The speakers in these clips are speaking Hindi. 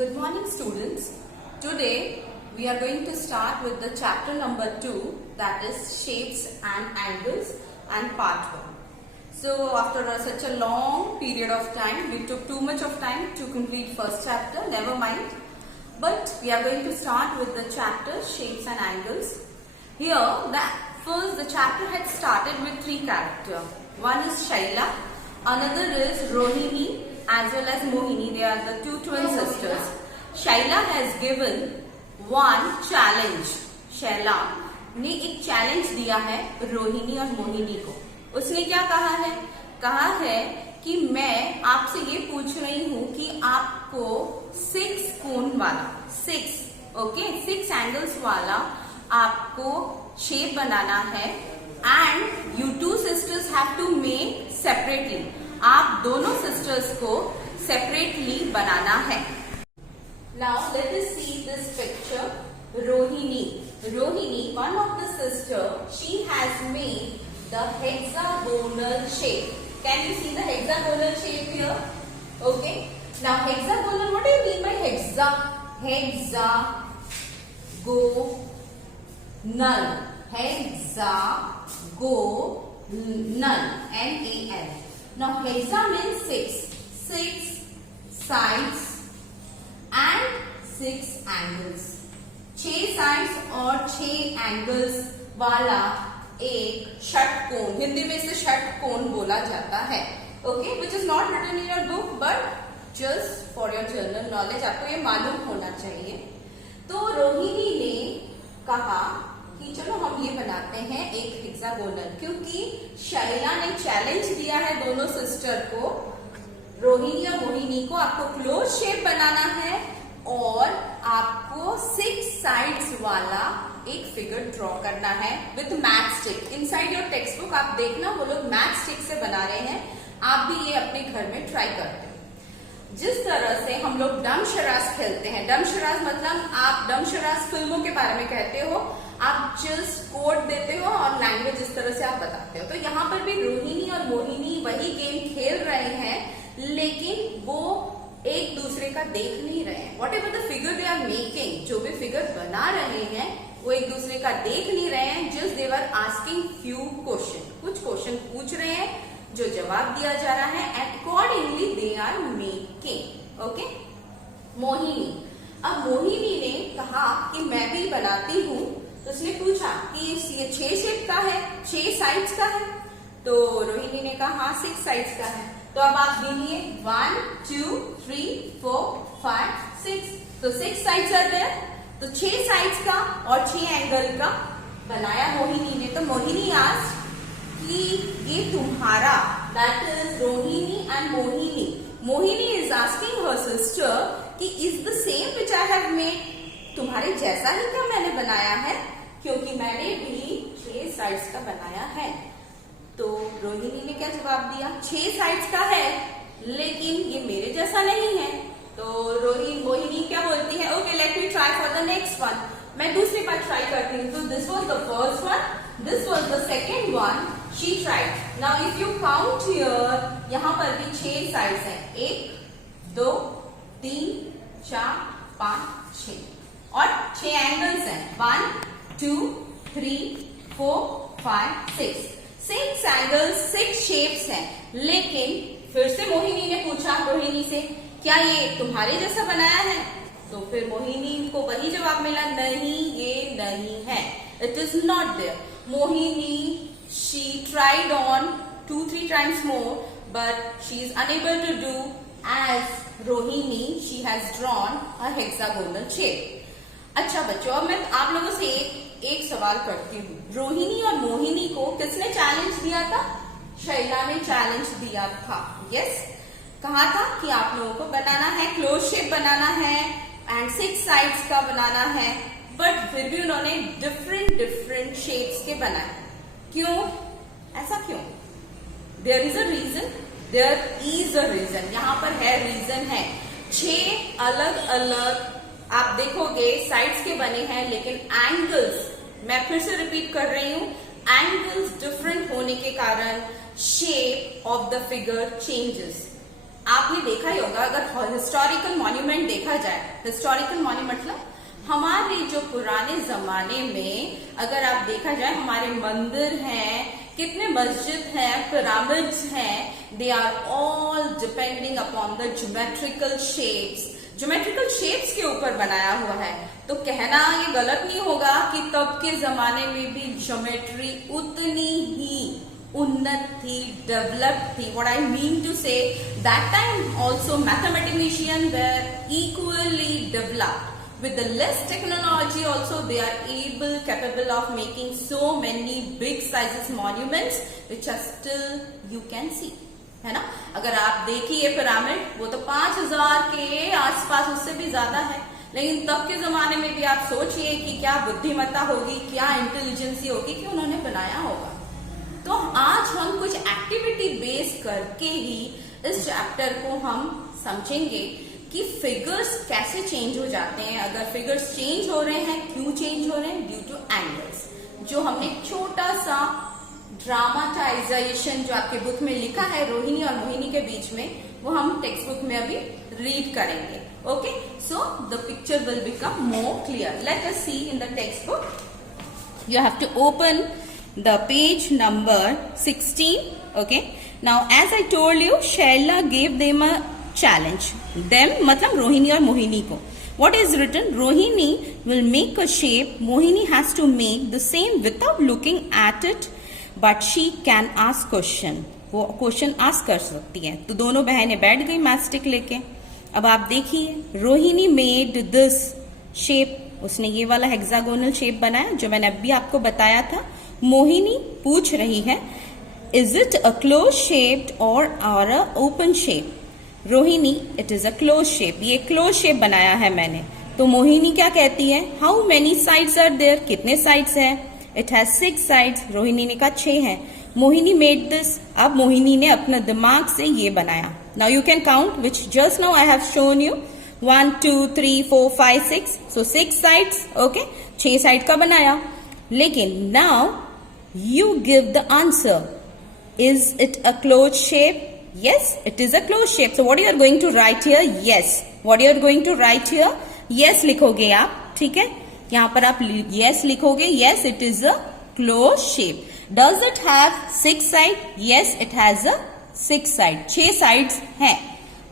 Good morning, students. Today we are going to start with the chapter number 2, that is shapes and angles, and part 1. So after such a long period of time, we took too much of time to complete first chapter, never mind. But we are going to start with the chapter shapes and angles. Here the chapter had started with 3 characters. One is Shaila, another is Rohini, as well as Mohini. They are the 2 twin sisters. Shaila has given one challenge. Shaila ने एक चैलेंज दिया है रोहिणी और मोहिनी को. उसने क्या कहा है कि मैं आपसे ये पूछ रही हूँ कि आपको 6 कोण वाला 6 एंगल्स वाला आपको शेप बनाना है and you 2 sisters have to make separately. आप दोनों सिस्टर्स को सेपरेटली बनाना है. Now let us see this picture. Rohini, one of the sister, she has made the hexagonal shape. Can you see the hexagonal shape here? Okay. Now hexagonal, what do you mean by hexagonal? N-A-L. Now hexa means 6 sides and 6 angles. 6 sides और 6 एंगल्स वाला एक षटकोण, हिंदी में इसे षटकोण बोला जाता है. Okay, which is not written in your book but just for your general knowledge आपको ये मालूम होना चाहिए. तो रोहिणी ने कहा कि चलो हम ये बनाते हैं एक हेक्सागोनल, क्योंकि शैला ने चैलेंज दिया है दोनों सिस्टर को, रोहिणी और मोहिनी को, आपको क्लोज शेप बनाना है और आपको 6 साइड्स वाला एक फिगर ड्रॉ करना है with match stick. Inside your text book आप देखना, वो लोग मैच स्टिक से बना रहे हैं. आप भी ये अपने घर में ट्राई करते हैं. जिस तरह से हम लोग डमशराज खेलते हैं, डमशराज मतलब आप डमशराज फिल्मों के बारे में कहते हो, आप जस्ट कोड देते हो और लैंग्वेज इस तरह से आप बताते हो. तो यहाँ पर भी रोहिणी और मोहिनी वही गेम खेल रहे हैं, लेकिन वो एक दूसरे का देख नहीं रहे हैं. Whatever the figure they are making, जो भी फिगर बना रहे हैं वो एक दूसरे का देख नहीं रहे हैं. Just they are asking few question, कुछ क्वेश्चन पूछ रहे हैं जो जवाब दिया जा रहा है. Accordingly they are making. Okay. Mohini, अब मोहिनी ने कहा कि मैं भी बनाती हूँ. तो उसने पूछा कि ये 6 शेप का है, 6 साइड्स का है. तो रोहिणी ने कहा हाँ 6 साइड्स का है. तो अब आप गिनिए 1 2 3 4 5 6. तो 6 साइड्स आर देयर. तो 6 साइड्स का और 6 एंगल का बनाया मोहिनी ने. तो मोहिनी आस्क्ड कि ये तुम्हारा, that is Rohini and Mohini. Mohini is asking her sister कि is the same which I have made, तुम्हारे जैसा ही क्या मैंने बनाया है, क्योंकि मैंने भी 6 साइड्स का बनाया है. तो रोहिणी ने क्या जवाब दिया, 6 साइड्स का है लेकिन ये मेरे जैसा नहीं है. तो मोहिनी क्या बोलती है, okay let me try for the next one. मैं दूसरी बार ट्राई करती हूँ. तो this was the first one, this was the second one. She tried. Now if you count here, यहाँ पर भी 6 साइड्स हैं. 1 2 3 4 5 6 और 6 एंगल्स हैं. 1 2 3 4 5 6. 6 एंगल्स, 6 शेप्स हैं. लेकिन फिर से मोहिनी ने पूछा रोहिणी से, क्या ये तुम्हारे जैसा बनाया है? तो फिर मोहिनी को वही जवाब मिला, नहीं ये नहीं है. It is not there. Mohini she tried on 2-3 times more but she is unable to do as Rohini she has drawn a hexagonal shape. अच्छा बच्चों, अब मैं आप लोगों से एक सवाल करती हूँ. रोहिणी और मोहिनी को किसने चैलेंज दिया था? शैला ने चैलेंज दिया था. यस, कहा था कि आप लोगों को बनाना है, क्लोज शेप बनाना है एंड 6 साइड्स का बनाना है. बट फिर भी उन्होंने डिफरेंट शेप्स के बनाए. क्यों? ऐसा क्यों? There is a reason. यहाँ पर है, रीजन है. 6 अलग अलग आप देखोगे साइड्स के बने हैं, लेकिन एंगल्स, मैं फिर से रिपीट कर रही हूं, एंगल्स डिफरेंट होने के कारण shape of the figure changes. आपने देखा ही होगा, अगर हिस्टोरिकल मॉन्यूमेंट देखा जाए, हिस्टोरिकल मॉन्यूमेंट मतलब हमारे जो पुराने जमाने में अगर आप देखा जाए हमारे मंदिर हैं, कितने मस्जिद हैं, पिरामिड्स हैं, they are all depending upon the geometrical shapes. Geometrical shapes के ऊपर बनाया हुआ है। तो कहना ये गलत नहीं होगा कि तब के जमाने में भी ज्योमेट्री उतनी ही उन्नत थी, डेवलप्ड थी। What I mean to say, that time also mathematicians were equally developed. With the less technology also they are capable of making so many big sizes monuments which are still you can see, है ना। अगर आप देखिए पिरामिड, वो तो 5000 के आसपास, उससे भी ज्यादा है, लेकिन तब के जमाने में भी आप सोचिए कि क्या बुद्धिमत्ता होगी, क्या इंटेलिजेंसी होगी कि उन्होंने बनाया होगा। तो आज हम कुछ एक्टिविटी बेस करके ही इस चैप्टर को हम समझेंगे कि फिगर्स कैसे चेंज हो जाते हैं। अगर फिगर्स चेंज हो रहे हैं, क्यों चेंज हो रहे हैं? Due two angles. जो हमने छोटा सा ड्रामाटाइजेशन जो आपके बुक में लिखा है रोहिणी और मोहिनी के बीच में, वो हम टेक्स्ट बुक में अभी रीड करेंगे। Okay, so the picture will become more clear. Let us see in the textbook. You have to open the page number 16. Okay, now as I told you, Shaila gave them a challenge. Them मतलब रोहिणी और मोहिनी को। What is written? Rohini will make a shape. Mohini has to make the same without looking at it, but she can ask question. वो क्वेश्चन आस्क कर सकती है। तो दोनों बहनें बैठ गई मैस्टिक लेके। अब आप देखिए, रोहिणी मेड दिस शेप, उसने ये वाला हेक्सागोनल शेप बनाया जो मैंने अभी आपको बताया था। मोहिनी पूछ रही है, is it a close shaped or a open shape? Rohini, it is a close shape, ये क्लोज शेप बनाया है मैंने। तो मोहिनी क्या कहती है? How many sides are there? कितने साइड्स हैं? It has 6 sides. रोहिणी ने कहा 6 हैं। मोहिनी मेड दिस, अब मोहिनी ने अपना दिमाग से ये बनाया। Now you can count which just now I have shown you, 1 2 3 4 5 6, so 6 sides. Okay, 6 side का बनाया। लेकिन now you give the answer. Is it a closed shape? Yes, it is a closed shape. So what you are going to write here? Yes. What you are going to write here? Yes लिखोगे आप, ठीक है। यहाँ पर आप yes लिखोगे। Yes, it is a closed shape. Does it have 6 sides? Yes, it has a 6 sides. 6 sides हैं।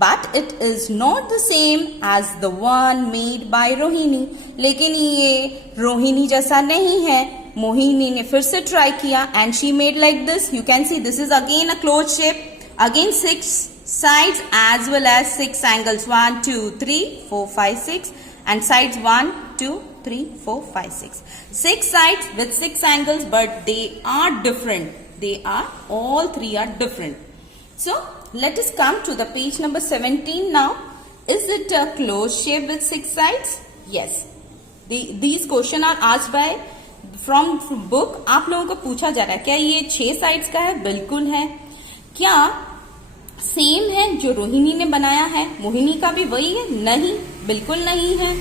But it is not the same as the one made by Rohini. लेकिन ये रोहिणी जैसा नहीं है। मोहिनी ने फिर से ट्राई किया and she made like this. You can see this is again a close shape, again 6 sides as well as 6 angles, 1 2 3 4 5 6, and sides 1 2 3 4 5 6, 6 sides with 6 angles, but they are different. They are, all 3 are different. So let us come to the page number 17 now. Is it a closed shape with 6 sides? Yes. These questions are asked by from book. आप लोगों को पूछा जा रहा है क्या ये 6 साइड्स का है? बिल्कुल है। क्या सेम है जो रोहिणी ने बनाया है? मोहिनी का भी वही है? नहीं, बिल्कुल नहीं है।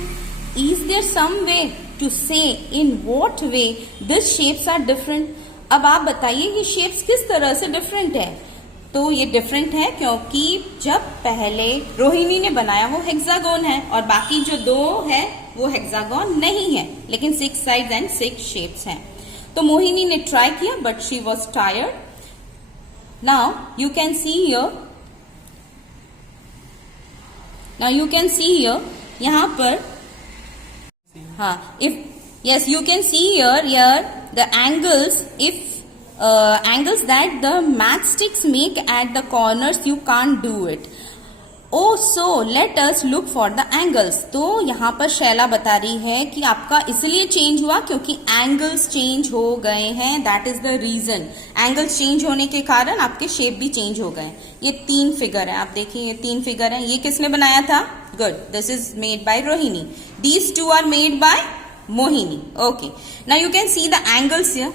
Is there some way to say in what way this shapes are different? अब आप बताइए कि शेप्स किस तरह से डिफरेंट है। तो ये डिफरेंट है क्योंकि जब पहले रोहिणी ने बनाया वो हेक्सागोन है और बाकी जो 2 है वो हेक्सागोन नहीं है, लेकिन 6 साइड्स एंड 6 शेप्स हैं। तो मोहिनी ने ट्राई किया but she was tired. Now you can see here, यहाँ पर, हाँ, if yes you can see here the angles, if angles that the matchsticks make at the corners, you can't do it. Oh, so let us look for the angles. तो यहाँ पर शैला बता रही है कि आपका इसलिए चेंज हुआ क्योंकि एंगल्स चेंज हो गए हैं, that is the reason. Angles change होने के कारण आपके शेप भी चेंज हो गए। ये 3 फिगर है, आप देखिए ये 3 फिगर है। ये किसने बनाया था? Good, this is made by Rohini. These 2 are made by Mohini. Okay. Now you can see the angles here.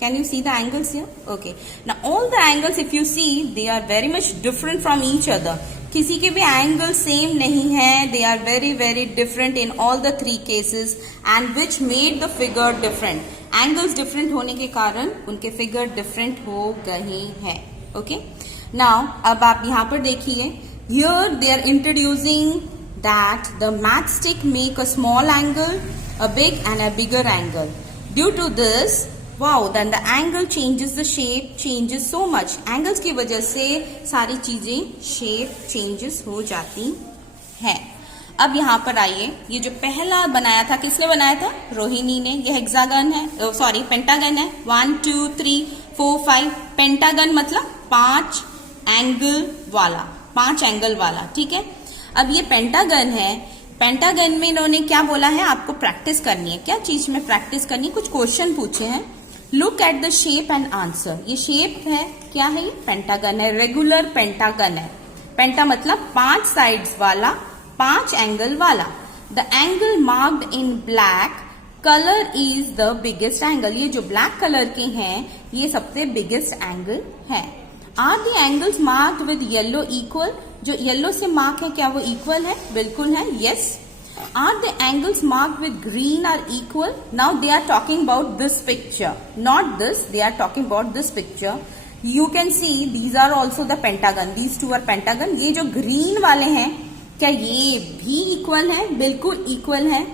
Can you see the angles here? Okay. Now all the angles, if you see, they are very much different from each other. किसी के भी एंगल सेम नहीं है। They are very very different in all the 3 cases, and which made the figure different. Angles different होने के कारण उनके फिगर different हो गए हैं। Okay. Now अब आप यहाँ पर देखिए, Here they are introducing that the matchstick make a small angle, a big and a bigger angle. Due to this, wow, then the angle changes, the shape changes so much. Angles की वजह से सारी चीजें shape changes हो जाती हैं. अब यहाँ पर आइए, ये जो पहला बनाया था, किसने बनाया था? रोहिणी ने. ये हेक्सागन है, सॉरी पेंटागन है. 1 2 3 4 5. पेंटागन मतलब 5 एंगल वाला, 5 एंगल वाला. ठीक है. अब ये पेंटागन है. पेंटागन में इन्होंने क्या बोला है? आपको प्रैक्टिस करनी है. क्या चीज में प्रैक्टिस करनी है? कुछ क्वेश्चन पूछे हैं. Look at the shape and answer. ये शेप है, क्या है? ये पेंटागन है, रेगुलर पेंटागन है. पेंटा मतलब 5 साइड्स वाला, 5 एंगल वाला. The angle marked in black colour is the biggest angle. ये जो ब्लैक कलर के हैं, ये सबसे बिगेस्ट एंगल है. Are the angles marked with yellow equal. जो येलो से मार्क है, क्या वो इक्वल है? बिल्कुल है. Yes. Are the angles marked with green are equal. Now they are talking about this picture, not this. They are talking about this picture. You can see these are also the pentagon. These two are pentagon. ये जो ग्रीन वाले हैं, क्या ये भी इक्वल है? बिल्कुल इक्वल है.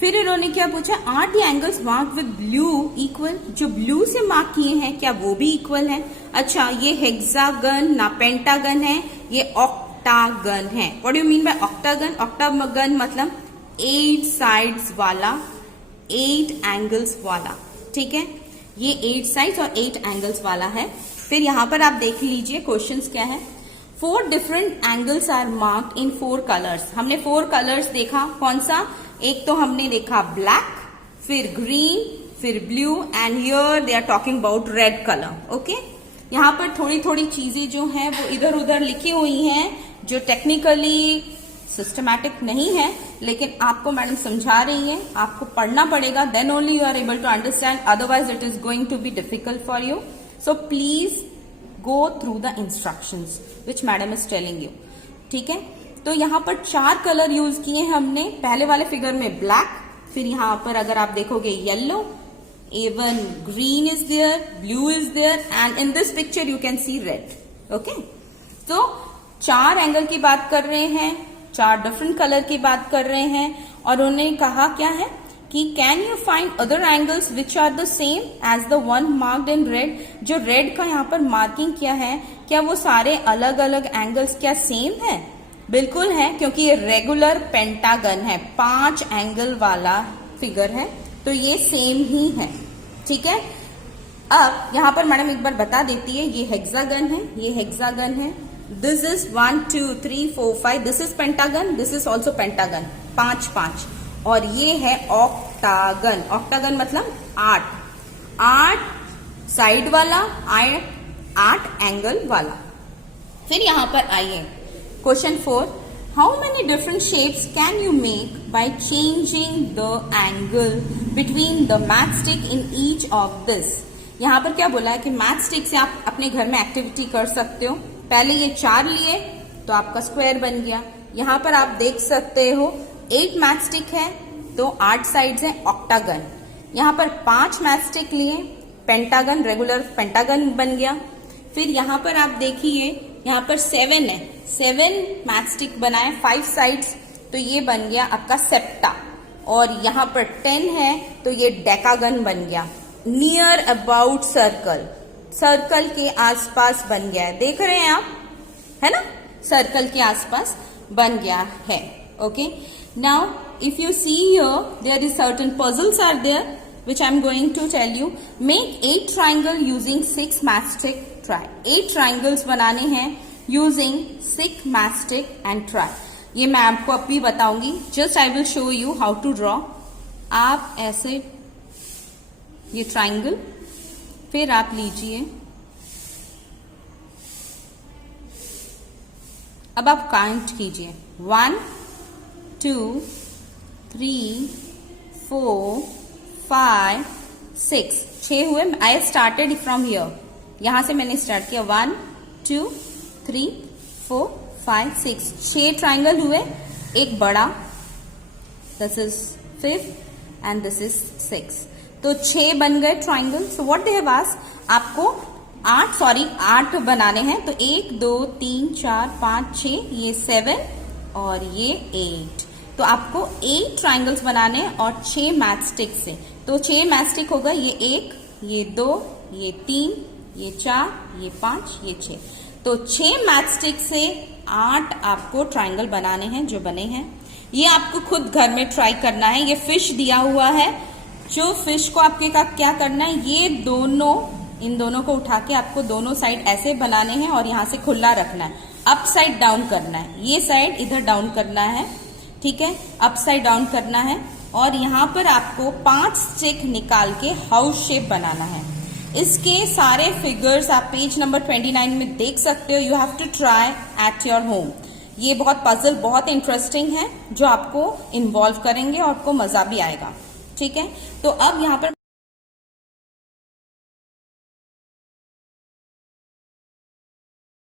फिर इन्होंने क्या पूछा? Are the angles mark with blue equal. जो ब्लू से मार्क किए हैं, क्या वो भी इक्वल है? अच्छा, ये हेक्सागन ना पेंटागन है, ये ऑक्टागन है. What do you mean by octagon? Octagon मतलब 8 साइड्स वाला, 8 एंगल्स वाला. ठीक है. ये 8 साइड्स और 8 एंगल्स वाला है. फिर यहां पर आप देख लीजिए क्वेश्चंस क्या है. 4 different angles are marked in 4 colours. हमने 4 कलर्स देखा. कौन सा? एक तो हमने देखा ब्लैक, फिर ग्रीन, फिर blue and here they are talking about red colour. Okay. यहाँ पर थोड़ी थोड़ी चीजें जो हैं वो इधर उधर लिखी हुई हैं, जो टेक्निकली सिस्टमैटिक नहीं है, लेकिन आपको मैडम समझा रही है. आपको पढ़ना पड़ेगा, then only you are able to understand, otherwise it is going to be difficult for you. So please go through the instructions which madam is telling you. ठीक है. तो यहाँ पर 4 कलर यूज किए हैं हमने. पहले वाले फिगर में ब्लैक, फिर यहाँ पर अगर आप देखोगे yellow, even green is there, blue is there, and in this picture you can see red. Okay. तो 4 एंगल की बात कर रहे हैं, 4 डिफरेंट कलर की बात कर रहे हैं, और उन्होंने कहा क्या है कि can you find other angles which are the same as the one marked in red. जो रेड का यहाँ पर मार्किंग किया है, क्या वो सारे अलग अलग एंगल्स क्या सेम है? बिल्कुल है, क्योंकि ये रेगुलर पेंटागन है, 5 एंगल वाला फिगर है, तो ये सेम ही है. ठीक है. अब यहां पर मैडम एक बार बता देती है, ये हेक्सागन है, ये हेक्सागन है. This is 1 2 3 4 5. This is pentagon, this is also pentagon. 5 5. और ये है ऑक्टागन. ऑक्टागन मतलब 8 साइड वाला, 8 एंगल वाला. फिर यहां पर आइए question 4. How many different shapes can you make by changing the angle between the matchstick in each of this? यहाँ पर क्या बोला है कि मैचस्टिक से आप अपने घर में एक्टिविटी कर सकते हो. पहले ये 4 लिए तो आपका स्क्वायर बन गया. यहाँ पर आप देख सकते हो 8 मैचस्टिक है तो 8 साइड्स हैं, ऑक्टागन. यहाँ पर 5 मैचस्टिक लिए, पेंटागन, रेगुलर पेंटागन बन गया. फिर यहाँ पर आप देखिए, यहाँ पर 7 है, 7 मैचस्टिक बनाए, 5 साइड्स, तो ये बन गया आपका सेप्टा. और यहाँ पर 10 है तो ये डेकागन बन गया. नियर अबाउट सर्कल, सर्कल के आसपास बन गया है. देख रहे हैं आप, है ना? सर्कल के आसपास बन गया है. Okay. Now if you see here, there is certain puzzles are there which I am going to tell you. Make 8 triangle using 6 matchstick. Try 8 triangles बनाने हैं using 6 matchstick and try. ये मैं आपको अभी बताऊंगी. Just I will show you how to draw. आप ऐसे ये triangle, फिर आप लीजिए. अब आप काउंट कीजिए. 1 2 3 4 5 6. 6 हुए. आई स्टार्टेड फ्रॉम हियर, यहां से मैंने स्टार्ट किया. 1 2 3 4 5 6. 6 ट्राइंगल हुए. एक बड़ा, this is 5 and this is 6. तो 6 बन गए triangle. So what they have asked, आपको 8 बनाने हैं। तो 1 2 3 4 5 6, ये 7 और ये 8। तो आपको 8 ट्राइंगल्स बनाने हैं और 6 मैच स्टिक से। तो 6 मैच स्टिक होगा, ये 1, ये 2, ये 3, ये 4, ये 5, ये 6। तो 6 मैच स्टिक से 8 आपको ट्राइंगल बनाने हैं जो बने हैं। ये आपको खुद घर में ट्राई करना है। ये फिश दिया हुआ है, जो फिश को आपके का क्या करना है, ये इन दोनों को उठा के आपको दोनों साइड ऐसे बनाने हैं और यहाँ से खुला रखना है। अप साइड डाउन करना है, ये साइड इधर डाउन करना है, ठीक है, अप साइड डाउन करना है। और यहाँ पर आपको 5 स्टिक निकाल के हाउस शेप बनाना है। इसके सारे फिगर्स आप पेज नंबर 29 में देख सकते हो। You have to try at your home. ये बहुत पजल बहुत इंटरेस्टिंग है, जो आपको इन्वॉल्व करेंगे और आपको मजा भी आएगा, ठीक है। तो अब यहाँ पर